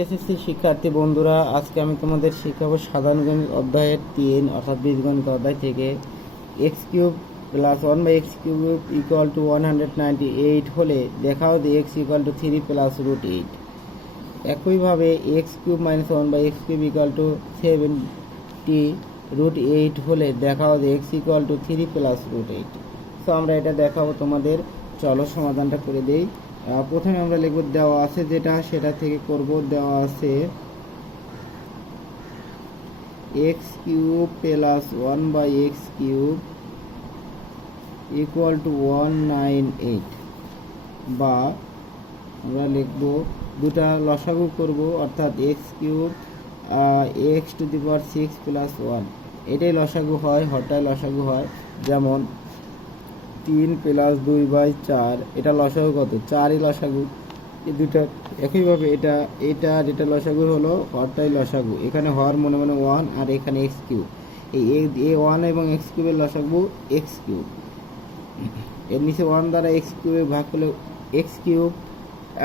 SSC শিক্ষার্থী বন্ধুরা, আজকে আমি তোমাদের শিখাবো সাধারণ গণিত অধ্যায়ের 3 অর্থাৎ বীজগণিত অধ্যায় থেকে x cube plus 1/x³ equal to 198 হলে দেখাও যে x equal to 3 plus root 8। একইভাবে x³ minus 1/x³ equal two 70 root 8 হলে দেখাও যে x equal to 3 plus root 8। তো আমরা এটা দেখাবো তোমাদের। চলো সমাধানটা করে দেই। প্রথমে আমরা লিখব দেওয়া আছে যেটা সেটা থেকে করব। দেওয়া আছে x³ plus 1/x³ equal to 198, বা আমরা লিখব দুটা লসাগু করব, অর্থাৎ x³ x⁶ প্লাস 1, এটাই লসাগু হয়, হরটাই লসাগু হয়। যেমন 3 প্লাস 2/4, এটা লসাগু কত? 4ই লসাগু। এই দুটা একইভাবে এটা যেটা লসাগু হলো হরটাই লসাগু। এখানে হর মনে মনে 1 আর এখানে x³ এই 1 এবং x³ এর লসাগু x³। এর নিচে 1 দ্বারা x³ ভাগ করলে x³।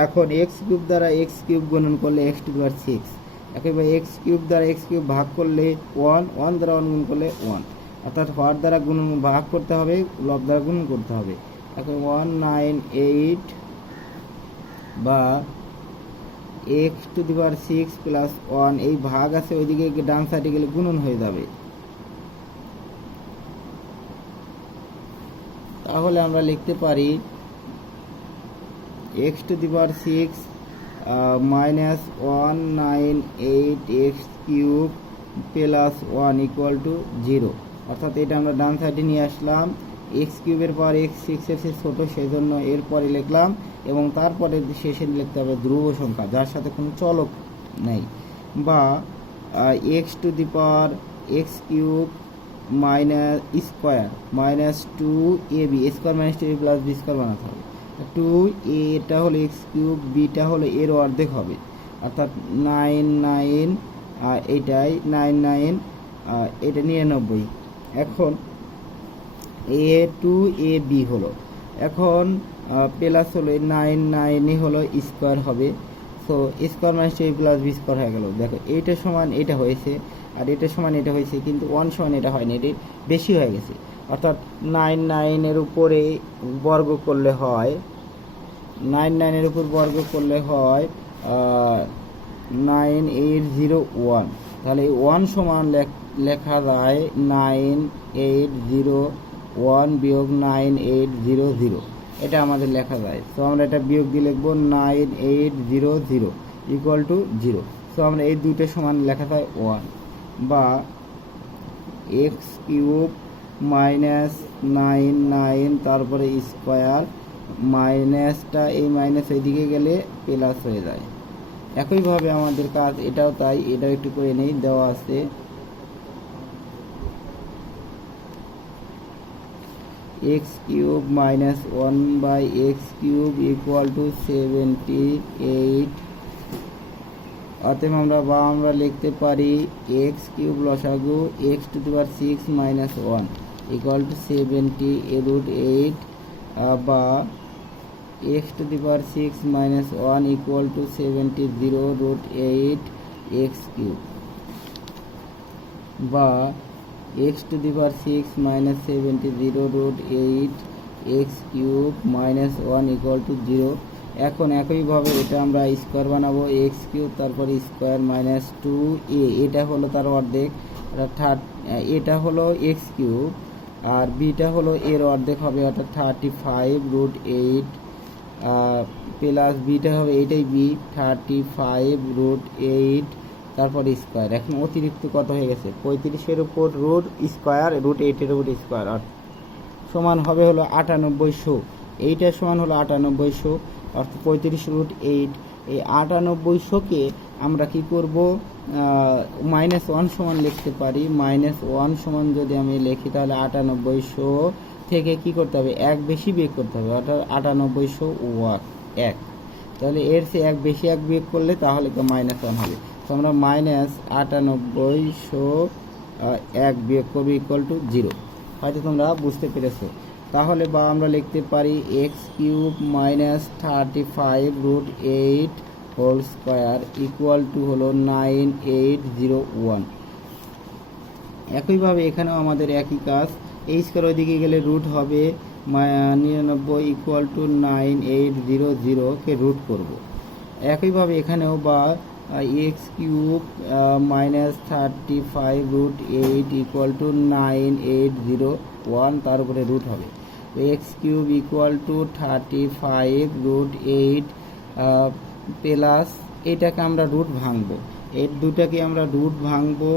এখন x³ দ্বারা x³ গুণন করলে x⁶। একইভাবে x³ দ্বারা x³ ভাগ করলে 1 দ্বারা 1 গুণ করলে 1, অর্থাৎ হর দ্বারা গুণন ভাগ করতে হবে, লব দ্বারা গুণন করতে হবে। এখন 198 বা x⁶ প্লাস 1, এই ভাগ আছে ওইদিকে ডান সাইডে গেলে গুণন হয়ে যাবে। তাহলে আমরা লিখতে পারি x⁶ minus 198x³ plus 1 equal to 0, অর্থাৎ এটা আমরা ডান সাইডে নিয়ে আসলাম। x³ এর পর x6 এর চেয়ে ছোট, সেই জন্য এরপরে লিখলাম, এবং তারপরে শেষে লিখতে হবে ধ্রুব সংখ্যা যার সাথে কোনো চলক নেই, বা x⁶x³ minus square minus 2ab, square minus 2ab plus b square বানাতে হবে। 2a এটা হলো x³ বিটা হলো এর অর্ধেক হবে, অর্থাৎ 99, এইটাই 99, এটা 99। এখন a2ab হলো, এখন প্লাস হলো 99 হলো স্কোয়ার হবে। So square minus 2ab plus b square হয়ে গেল। দেখো এইটা সমান এটা হয়েছে, আর এটা সমান এটা হয়েছে, কিন্তু 1 সমান এটা হয়নি, এটি বেশি হয়ে গেছে। অর্থাৎ 99 উপরে বর্গ করলে হয় 99 উপর বর্গ করলে হয় 9801। তাহলে 1 সমান লেখা যায় 9801 বিয়োগ 9800, এটা আমাদের লেখা যায়। তো আমরা এটা বিয়োগ দিয়ে লিখবো 9800 ইকুয়াল টু 0। তো আমরা এই দুটো সমান লেখা যায় 1, বা x³ মাইনাস 99 তারপরে স্কোয়ার, মাইনাসটা এই মাইনাস ওইদিকে গেলে প্লাস হয়ে যায়। একইভাবে আমাদের কাজ এটাও তাই, এটাও একটু করে নেই। দেওয়া আছে x³ minus 1/x³ equal two 78, অতএব আমরা লিখতে পারি x³ লসাগু x⁶ মাইনাস 1 ইকুয়াল টু 70√8, বা x⁶ minus 1 equal to 70√8 x³, বা x⁶ minus 70√8 x³ minus 1 equal to 0। এখন একইভাবে এটা আমরা স্কোয়ার বানাবো, x³ তারপর স্কোয়ার মাইনাস 2a, এটা হলো তার অর্ধেক, এটা হলো x³ আর বিটা হলো এর অর্ধেক হবে, অর্থাৎ 35√8 প্লাস বিটা হবে এটাই বি 35√8 তারপর স্কোয়ার। এখন অতিরিক্ত কত হয়ে গেছে? 35-এর উপর রুট স্কোয়ার, √8-এর উপর স্কোয়ার সমান হবে হলো 9800। এইটার সমান হলো 9800, অর্থাৎ 35√8। এই 9800কে আমরা কি করব? -1 সমান লিখতে পারি। -1 সমান যদি আমি লিখি তাহলে 9800 থেকে কি করতে হবে? 1 বেশি বিয়োগ করতে হবে, অর্থাৎ 9801। তাহলে এর চেয়ে 1 বেশি 1 বিয়োগ করলে তাহলে -1 হবে। তো আমরা -9800 1 বিয়োগ করবো ইকুয়াল টু 0। হয়তো তোমরা বুঝতে পেরেছো। তাহলে বা আমরা লিখতে পারি x³ minus 35√8 whole square equal to হলো 9801। একইভাবে এখানেও আমাদের একই কাজ, এই স্কোয়ার ওইদিকে গেলে রুট হবে 99 ইকুয়াল টু 9800কে রুট করব। একইভাবে এখানেও বা এক্স কিউব -35√8 ইকুয়াল টু 9801, তার উপরে রুট হবে। X cube equal to 35√8 plus এটাকে আমরা রুট ভাঙবো, এই দুটাকে আমরা রুট ভাঙবো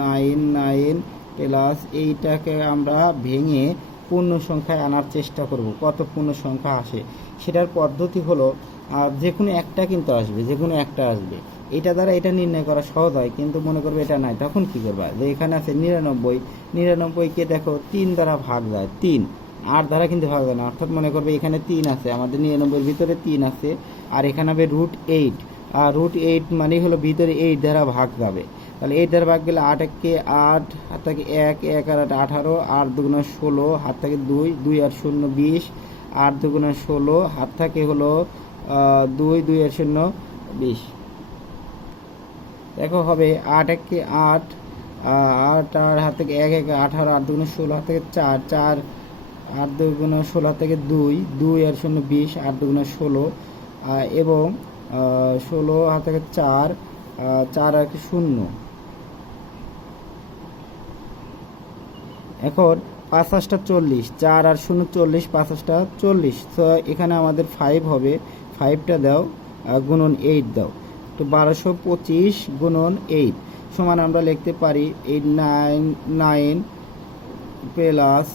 99 প্লাস এইটাকে আমরা ভেঙে পূর্ণ সংখ্যায় আনার চেষ্টা করব। কত পূর্ণ সংখ্যা আসে সেটার পদ্ধতি হলো, যে কোনো একটা কিন্তু আসবে, যে কোনো একটা আসবে, এটা দ্বারা এটা নির্ণয় করা সহজ হয়। কিন্তু মনে করবে এটা নাই, তখন কী করবা, যে এখানে আছে 99, 99কে দেখো 3 দ্বারা ভাগ যায়, 3 8 দ্বারা কিন্তু ভাগ যায় না, অর্থাৎ মনে করবে এখানে 3 আছে, আমাদের 99-এর ভিতরে 3 আছে, আর এখানে হবে √8, আর √8 মানে হলো ভিতরে 8 দ্বারা ভাগ যাবে, তাহলে 8 দ্বারা ভাগ গেলে 8 একে 8, হাত থেকে 1, 1 আর 8 18, 8 দুগুণা 16, হাত থেকে 2, 2 আর 0 20, 8 দুগুণা 16, হাত থেকে হলো 2, 2 আর 0 20। দেখো হবে 8 একে 8, 8 আর হাত থেকে 1, 1 18, 8 দুগুণা 16, হাত থেকে 4, 4 8 দুগুণা 16, হাত থেকে 2, 2 আর 0 20, 8 দুগুণা 16 এবং 16 হাত থেকে 4, 4 আর 0। এখন 5 5টা 40, 4 আর 0 40, 5 5টা 40, তো এখানে আমাদের 5 হবে, 5টা দাও গুণন 8 দাও, তো 1225 গুণন 8 সমান আমরা লিখতে পারি 899 প্লাস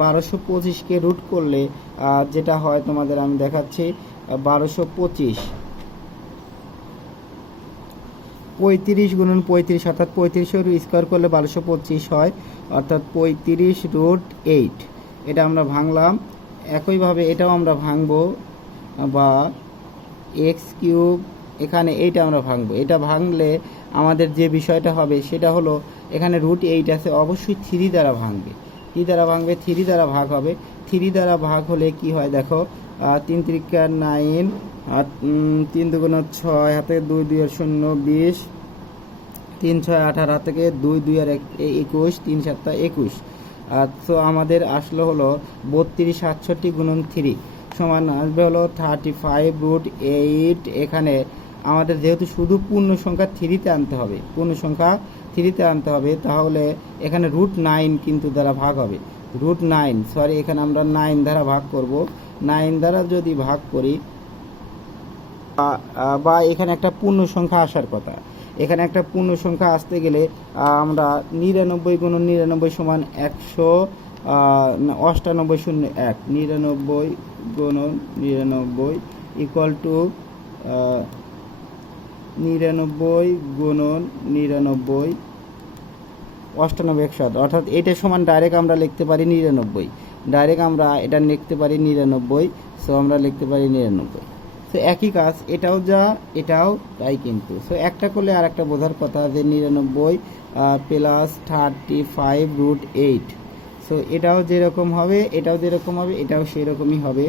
1225কে রুট করলে যেটা হয় তোমাদের আমি দেখাচ্ছি, 1225 35 গুণন 35, অর্থাৎ 35-এর স্কোয়ার করলে 1225 হয়, অর্থাৎ 35√8। এটা আমরা ভাঙলাম। একইভাবে এটাও আমরা ভাঙবো, বা এক্স কিউব, এখানে এইটা আমরা ভাঙবো। এটা ভাঙলে আমাদের যে বিষয়টা হবে সেটা হলো, এখানে √8 আছে, অবশ্যই 3 দ্বারা ভাঙবে। কী দ্বারা ভাঙবে? 3 দ্বারা ভাগ হবে। 3 দ্বারা ভাগ হলে কি হয় দেখো, 3 3 9, 3 দুগুণ 6, হাতে 2, 2 আর 0 20, 3 6 18, হাত থেকে 2, 2 আর 21, 3 7 21। তো আমাদের আসলে হলো 32 67 গুণন 3 সমান আসবে হলো 35√8। এখানে আমাদের যেহেতু শুধু পূর্ণ সংখ্যা 3-তে আনতে হবে, পূর্ণ সংখ্যা 3-তে আনতে হবে, তাহলে এখানে √9 কিন্তু দ্বারা ভাগ হবে, √9 সরি, এখানে আমরা 9 দ্বারা ভাগ করব। 9 দ্বারা যদি ভাগ করি, বা এখানে একটা পূর্ণ সংখ্যা আসার কথা, এখানে একটা পূর্ণ সংখ্যা আসতে গেলে আমরা 99 গুণন 99 সমান 198.01, 99 গুণন 99 ইকুয়াল টু 99 গুণন 99 98 অর্থাৎ এটা সমান ডাইরেক্ট আমরা লিখতে পারি 99, ডাইরেক্ট আমরা এটা লিখতে পারি 99, সো আমরা লিখতে পারি 99। সো একই কাজ, এটাও যা এটাও তাই, কিন্তু সো একটা করলে আর একটা বোঝার কথা, যে 99 প্লাস 35√8, সো এটাও যেরকম হবে এটাও যেরকম হবে এটাও সেরকমই হবে।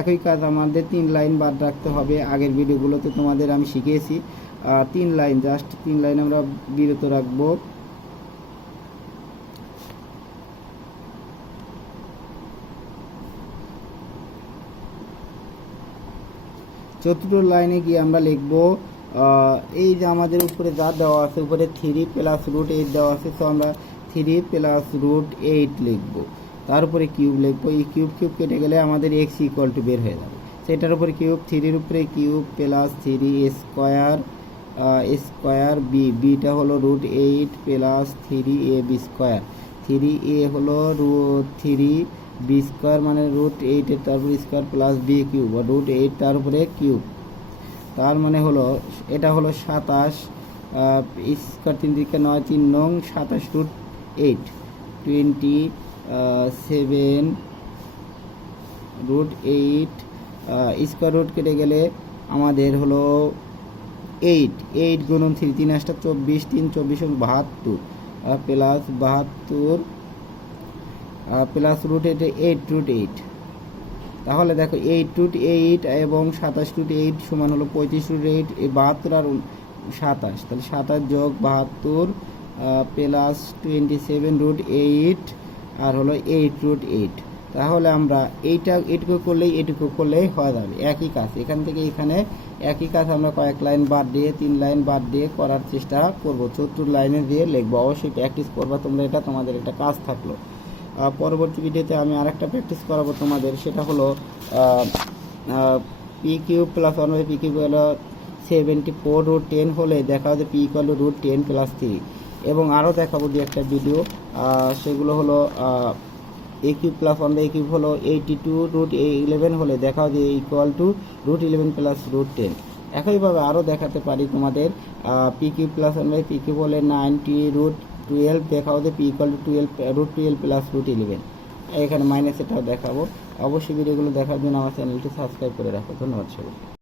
একই কাজ আমাদের 3 লাইন বাদ রাখতে হবে। আগের ভিডিওগুলোতে তোমাদের আমি শিখিয়েছি 3 লাইন, জাস্ট 3 লাইন আমরা বিরত রাখবো। চতুর্থ লাইনে গিয়ে আমরা লিখব, এই যে আমাদের উপরে যা দেওয়া আছে, উপরে 3 প্লাস √8 দেওয়া আছে, তো আমরা 3 প্লাস √8 লিখবো, তার উপরে কিউব লিখবো। এই কিউব কেটে গেলে আমাদের এক্স ইকুয়াল টু বের হয়ে যাবে, সেটার উপরে কিউব, 3-র উপরে cube plus 3 square, square beta হলো √8 প্লাস 3ab স্কোয়ার, 3a হলো √3b স্কোয়ার মানে √8 এর তারপরে স্কোয়ার প্লাস b কিউব, √8 তার উপরে কিউব, তার মানে হলো এটা হলো 27 স্কোয়ার 3 3 9 3 নং 27√8 27√8 স্কোয়ার রুট কেটে গেলে আমাদের হলো 8 গুণন 3 3 8 24, 3 24 72 প্লাস 72 প্লাস √8 8 √8 তাহলে দেখো 8 এবং 27 সমান হলো 35 এই 72 আর 27, তাহলে 27 যোগ 72 প্লাস 27 আর হলো 8 তাহলে আমরা এইটুকু করলেই হয়ে যাবে। একই কাজ এখান থেকে এখানে, একই কাজ আমরা কয়েক লাইন বাদ দিয়ে 3 লাইন বাদ দিয়ে করার চেষ্টা করব, 74 লাইনে দিয়ে লিখবো। অবশ্যই প্র্যাকটিস করবা তোমরা, এটা তোমাদের একটা কাজ থাকলো। পরবর্তী ভিডিওতে আমি আরেকটা প্র্যাকটিস করাবো তোমাদের, সেটা হলো P cube plus 1 P cube হলো 74√10 হলে দেখা যায় পি ইকুয়াল টু √10 + 3, এবং আরও দেখাবো দু একটা ভিডিও, সেগুলো হলো এ কিউব প্লাস 1 এ কিউব হলো 82√11 হলে দেখা যায় ইকুয়াল টু √11 + √10। একইভাবে আরও দেখাতে পারি তোমাদের, P cube plus 1 P cube হলে 90√12 দেখাও যে পি ইকুয়াল টু √12 + √11, এখানে মাইনাস এটাও দেখাবো। অবশ্যই ভিডিওগুলো দেখার জন্য আমার চ্যানেলটি সাবস্ক্রাইব করে রাখো। ধন্যবাদ সবাই।